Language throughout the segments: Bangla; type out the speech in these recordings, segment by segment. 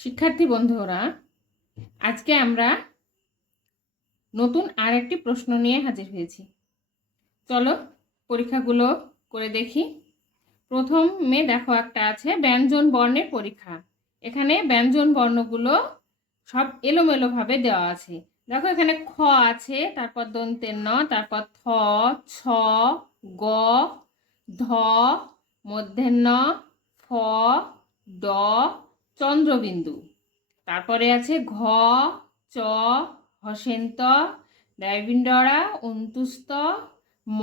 শিক্ষার্থী বন্ধুরা, আজকে আমরা নতুন আরেকটি প্রশ্ন নিয়ে হাজির হয়েছি। চলো পরীক্ষাগুলো করে দেখি। প্রথমে দেখো একটা আছে ব্যঞ্জন বর্ণের পরীক্ষা। এখানে ব্যঞ্জন বর্ণগুলো সব এলোমেলোভাবে দেওয়া আছে। দেখো এখানে খ আছে, তারপর দন্তের ন, তারপর থ, ছ, গ, ধ, মধ্যের ন, ফ, ড, চন্দ্রবিন্দু। তারপরে আছে ঘ, চ, হসেন্ত, ডাইবিন্ডরা, অন্তুস্ত, ম,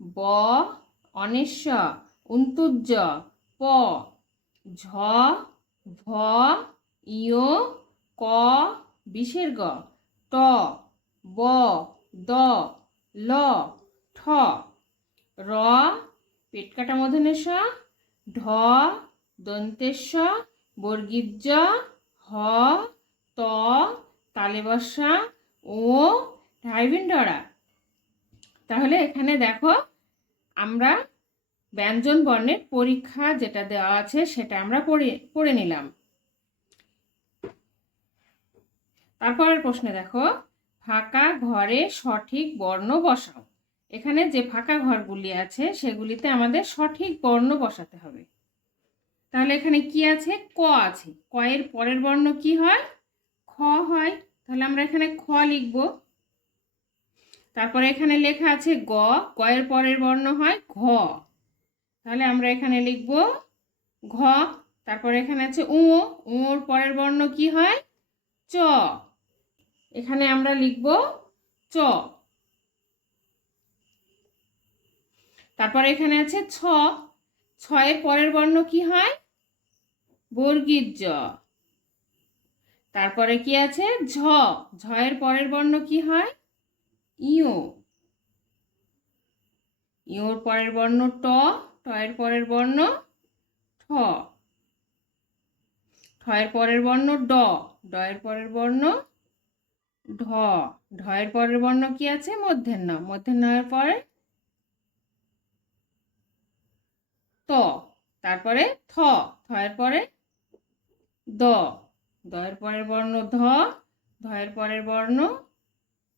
ব, অনিশ্য, উন্তুজ্জ, প, ঝ, ভ, ইয়, ক, বিসর্গ, ট, ব, দ, ল, ঠ, র, পেট কাটা মূর্ধন্য ষ, ঢ, দন্তেশ্ব, বর্গীজ, হ, ত, তালে বসা, ও, ঢাইবিন্ডরা। তাহলে এখানে দেখো আমরা ব্যঞ্জন বর্ণের পরীক্ষা যেটা দেওয়া আছে সেটা আমরা পড়ে নিলাম। তারপরের প্রশ্নে দেখো, ফাঁকা ঘরে সঠিক বর্ণ বসাও। এখানে যে ফাঁকা ঘরগুলি আছে সেগুলিতে আমাদের সঠিক বর্ণ বসাতে হবে। তাহলে এখানে কি আছে? ক আছে। ক এর পরের বর্ণ কি হয়? খ হয়। তাহলে আমরা এখানে খ লিখব। তারপরে এখানে লেখা আছে গ, গ এর পরের বর্ণ হয় ঘ, তাহলে আমরা এখানে লিখব ঘ। তারপরে এখানে আছে উ, উর পরের বর্ণ কি হয়? চ, এখানে আমরা লিখব চ। তারপরে এখানে আছে ছ, ছ এর পরের বর্ণ কি হয়? বর্গীর জ। তারপরে কি আছে? ঝ, ঝ এর পরের বর্ণ কি হয়? ইয়, ইয়র পরের বর্ণ ট, ট এর পরের বর্ণ ঠ, ঠ এর পরের বর্ণ ড, ড এর পরের বর্ণ ঢ, ঢ এর পরের বর্ণ কি আছে? মূর্ধন্য, মূর্ধন্য এর পরে ত, তারপরে থ, থ এর পরে দ, দ এর পরের বর্ণ ধ, ধ এর পরের বর্ণ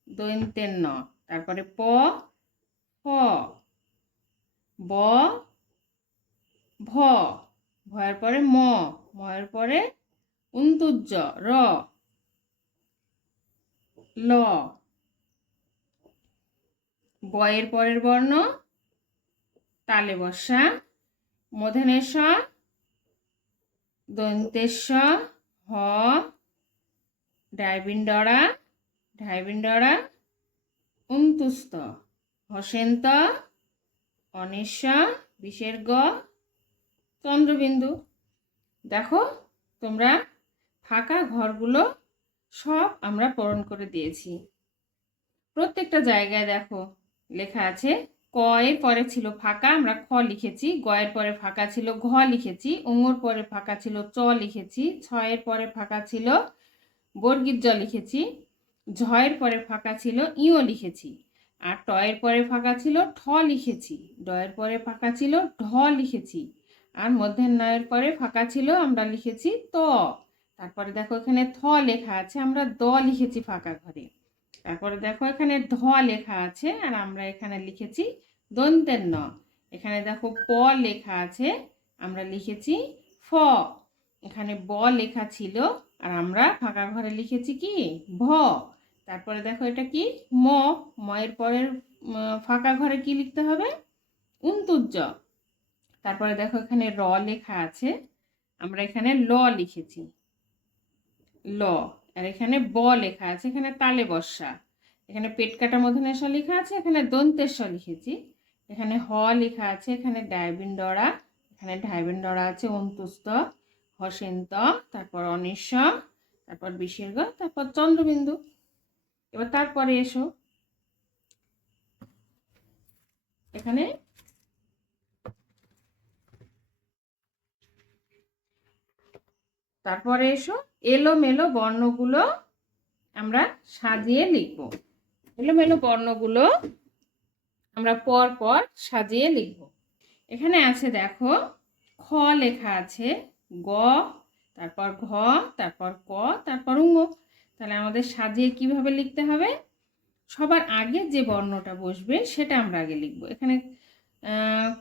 দন্তের ন, তারপরে প, ফ, ব, ভ, ভ এর পরে ম, ম এর পরে উন্তুজ্জ র, ল, ব এর পরের বর্ণ তালে বসা, মূর্ধন্য ষ, দন্তেশ্ব, হ, ডাইবিন্ডরা, ঢাইবিন্ডরা, অন্তুস্ত, হসেন্ত, অনিশ্ব, বিসর্গ, চন্দ্রবিন্দু। দেখো তোমরা ফাঁকা ঘরগুলো সব আমরা পূরণ করে দিয়েছি। প্রত্যেকটা জায়গায় দেখো লেখা আছে ক এর পরে ছিল ফাঁকা, আমরা খ লিখেছি। গ এর পরে ফাঁকা ছিল ঘ লিখেছি। ওর পরে ফাঁকা ছিল চ লিখেছি। ছ এর পরে ফাঁকা ছিল বর্গীর জ লিখেছি। ঝ এর পরে ফাঁকা ছিল ইও লিখেছি। আর ট এর পরে ফাঁকা ছিল ঠ লিখেছি। ড এর পরে ফাঁকা ছিল ঢ লিখেছি। আর মূর্ধন্য এর পরে ফাঁকা ছিল আমরা লিখেছি ত। তারপরে দেখো এখানে থ লেখা আছে, আমরা দ লিখেছি ফাঁকা ঘরে। তারপরে দেখো এখানে ধ লেখা আছে আর আমরা এখানে লিখেছি দন্তের ন। এখানে দেখো প লেখা আছে, আমরা লিখেছি ফ। এখানে ব লেখা ছিল আর আমরা ফাঁকা ঘরে লিখেছি কি? ভ। তারপরে দেখো এটা কি? ম, ম এর পরের ফাঁকা ঘরে কি লিখতে হবে? উন্তুজ্জ। তারপরে দেখো এখানে র লেখা আছে, আমরা এখানে ল লিখেছি ল। আর এখানে ব লেখা আছে, এখানে তালে বসা। এখানে পেট কাটা মূর্ধন্য ষ লেখা আছে, এখানে দন্তের স লিখেছি। এখানে হ লেখা আছে, এখানে ডাইবিন্ডরা, এখানে ঢাইবিন্ডরা আছে অন্তুস্ত, হসেন্ত, তারপর অনিশ্ব, তারপর বিসর্গ, তারপর চন্দ্রবিন্দু। এবার তারপরে এসো এখানে তারপরে এসো এলোমেলো বর্ণগুলো আমরা সাজিয়ে লিখব। এলোমেলো বর্ণগুলো আমরা পর পর সাজিয়ে লিখব। এখানে আছে দেখো খ লেখা আছে, গ তারপর ঘ, তারপর ক, তারপর ঙ। তাহলে আমাদের সাজিয়ে কিভাবে লিখতে হবে? সবার আগে যে বর্ণটা বসবে সেটা আমরা আগে লিখব। এখানে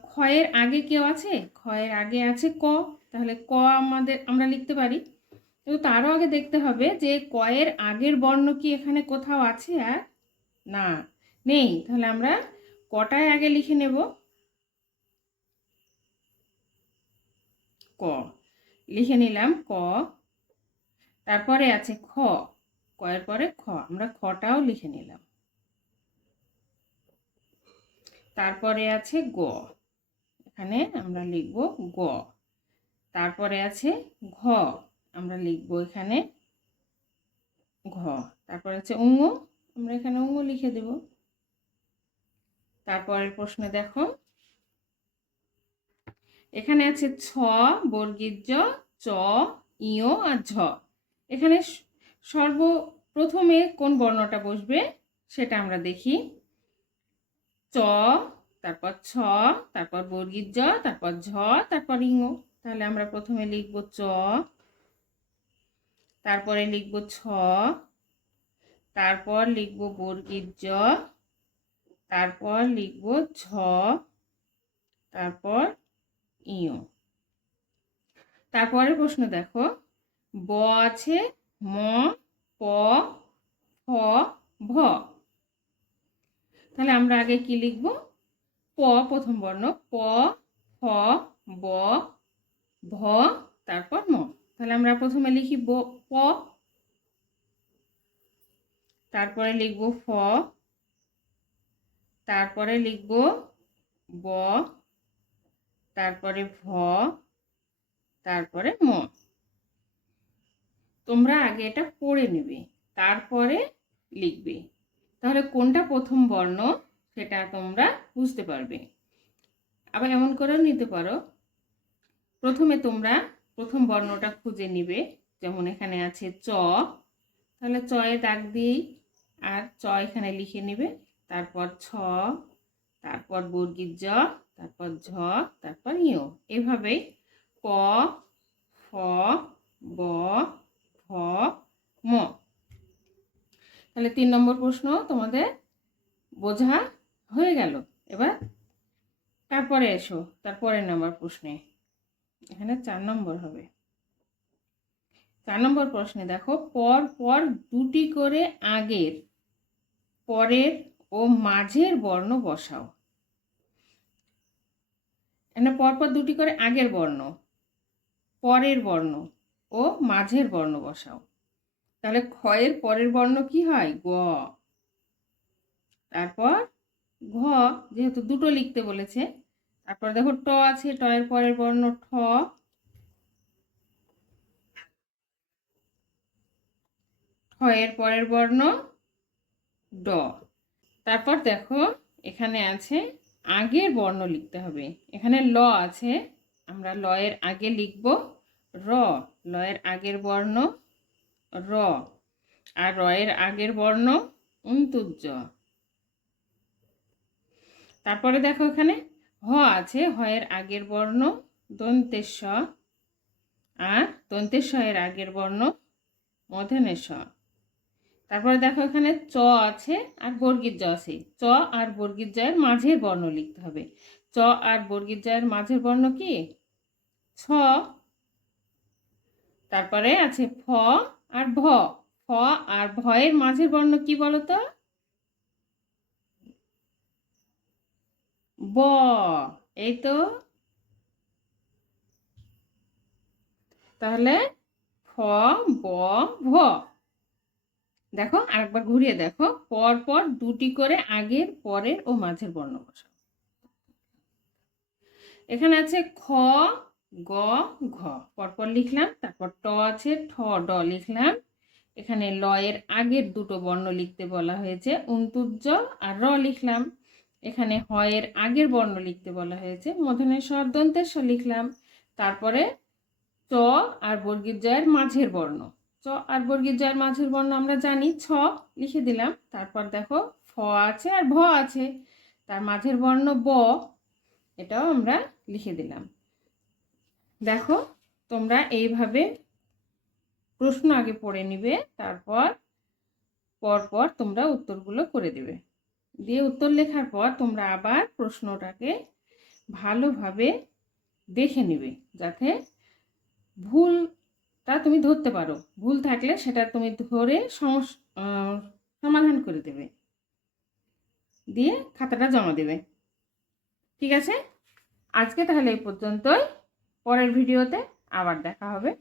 ক্ষয়ের আগে কেউ আছে? ক্ষয়ের আগে আছে ক, তাহলে ক আমরা লিখতে পারি। কিন্তু তারও আগে দেখতে হবে যে কয়ের আগের বর্ণ কি এখানে কোথাও আছে? আর না, নেই। তাহলে আমরা কটায় আগে লিখে নেব? ক লিখে নিলাম, ক। তারপরে আছে খ, কয়ের পরে খ, আমরা খটাও লিখে নিলাম। তারপরে আছে গ, এখানে আমরা লিখব গ। তারপরে আছে ঘ, আমরা লিখব এখানে ঘ। তারপরে আছে ঙ, আমরা এখানে ঙ লিখে দেব। তারপরের প্রশ্নে দেখো, এখানে আছে ছ বর্গীয় জ, চ, ইয় আর ঝ। এখানে সর্বপ্রথমে কোন বর্ণটা বসবে সেটা আমরা দেখি। চ, তারপর ছ, তারপর বর্গীয় জ, তারপর ঝ, তারপর ইঙ। তাহলে আমরা প্রথমে লিখব চ, তারপরে লিখব ছ, তারপর লিখব বর্গীয় জ, তারপর লিখব ঝ, তারপর ইয়। তারপরে প্রশ্ন দেখো, ব আছে, ম, প, ফ, ভ। তাহলে আমরা আগে কি লিখব? প প্রথম বর্ণ, প, ফ, ব, ভ, তারপর ম। তাহলে আমরা প্রথমে লিখি প, তারপরে লিখব ফ, তারপরে লিখব ব, তারপরে ভ, তারপরে ম। তোমরা আগে এটা পড়ে নেবে, তারপরে লিখবে। তাহলে কোনটা প্রথম বর্ণ সেটা তোমরা বুঝতে পারবে। আবার এমন করেও নিতে পারো, প্রথমে তোমরা প্রথম বর্ণটা খুঁজে নিবে। যেমন এখানে আছে চ, তাহলে চয়ে দাগ দিই আর চ এখানে লিখে নিবে। তারপর ছ, তারপর বর্গীয় জ, তারপর ঝ, তারপর ইয়। এভাবেই প, ফ, ব, ভ, ম। তাহলে 3 নম্বর প্রশ্ন তোমাদের বোঝা হয়ে গেল। এবার তারপরে এসো তারপরের নম্বর প্রশ্নে, এখানে 4 নম্বর হবে। 4 নম্বর প্রশ্নে দেখো, পর পর দুটি করে আগের, পরের ও মাঝের বর্ণ বসাও। এখানে পরপর দুটি করে আগের বর্ণ, পরের বর্ণ ও মাঝের বর্ণ বসাও। তাহলে ক্ষয়ের পরের বর্ণ কি হয়? গ। তারপর ঘ, যেহেতু দুটো লিখতে বলেছে। তারপর দেখো ট আছে, ট এর পরের বর্ণ ঠ, ঠ এর পরের বর্ণ ড। তারপর দেখো এখানে আছে আগের বর্ণ লিখতে হবে। এখানে ল আছে, আমরা ল এর আগে লিখব র। ল এর আগের বর্ণ র, আর র এর আগের বর্ণ জ। তারপরে দেখো এখানে হ আছে, হ এর আগের বর্ণ স, আর স এর আগের বর্ণ স। তারপরে দেখো এখানে চ আছে আর বর্গীয় জ আছে। চ আর বর্গীয় জ এর মাঝের বর্ণ লিখতে হবে। চ আর বর্গীয় জ এর মাঝের বর্ণ কি? ছ। তারপরে আছে ফ আর ভ। ফ আর ভ এর মাঝের বর্ণ কি বলতো? ব। এই তো। তাহলে ফ, ব, ভ। দেখো আরেকবার ঘুরিয়ে দেখো, পর পর দুটি করে আগের, পরের ও মাঝের বর্ণ বসাও। এখানে আছে খ, গ, ঘ, পরপর লিখলাম। তারপর ট আছে, ঠ, ড লিখলাম। এখানে ল এর আগের দুটো বর্ণ লিখতে বলা হয়েছে, জ আর র লিখলাম। এখানে হ এর আগের বর্ণ লিখতে বলা হয়েছে, স স লিখলাম। তারপরে চ আর বর্গীয় জ এর মাঝের বর্ণ, চ আর বর্গীয় জ এর মাঝের বর্ণ আমরা জানি, ছ লিখে দিলাম। তারপর দেখো ফ আছে আর ভ আছে, তার মাঝের বর্ণ ব, এটাও আমরা লিখে দিলাম। দেখো তোমরা এইভাবে প্রশ্ন আগে পড়ে নিবে, তারপর পরপর তোমরা উত্তরগুলো করে দেবে। দিয়ে উত্তর লেখার পর তোমরা আবার প্রশ্নটাকে ভালোভাবে দেখে নিবে, যাতে ভুলটা তুমি ধরতে পারো। ভুল থাকলে সেটা তুমি ধরে সমাধান করে দেবে, দিয়ে খাতাটা জমা দেবে। ঠিক আছে, আজকে তাহলে এই পর্যন্তই। পরের ভিডিওতে আবার দেখা হবে।